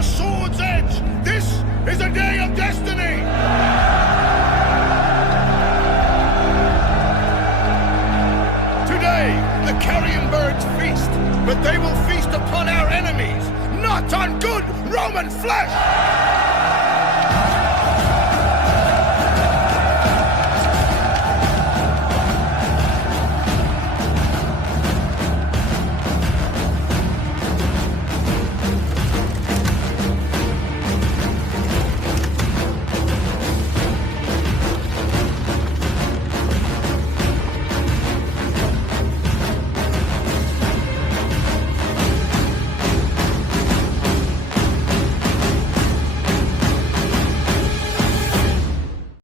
the sword's edge. This is a day of destiny. Today, the carrion birds feast, but they will feast upon our enemies, not on good Roman flesh.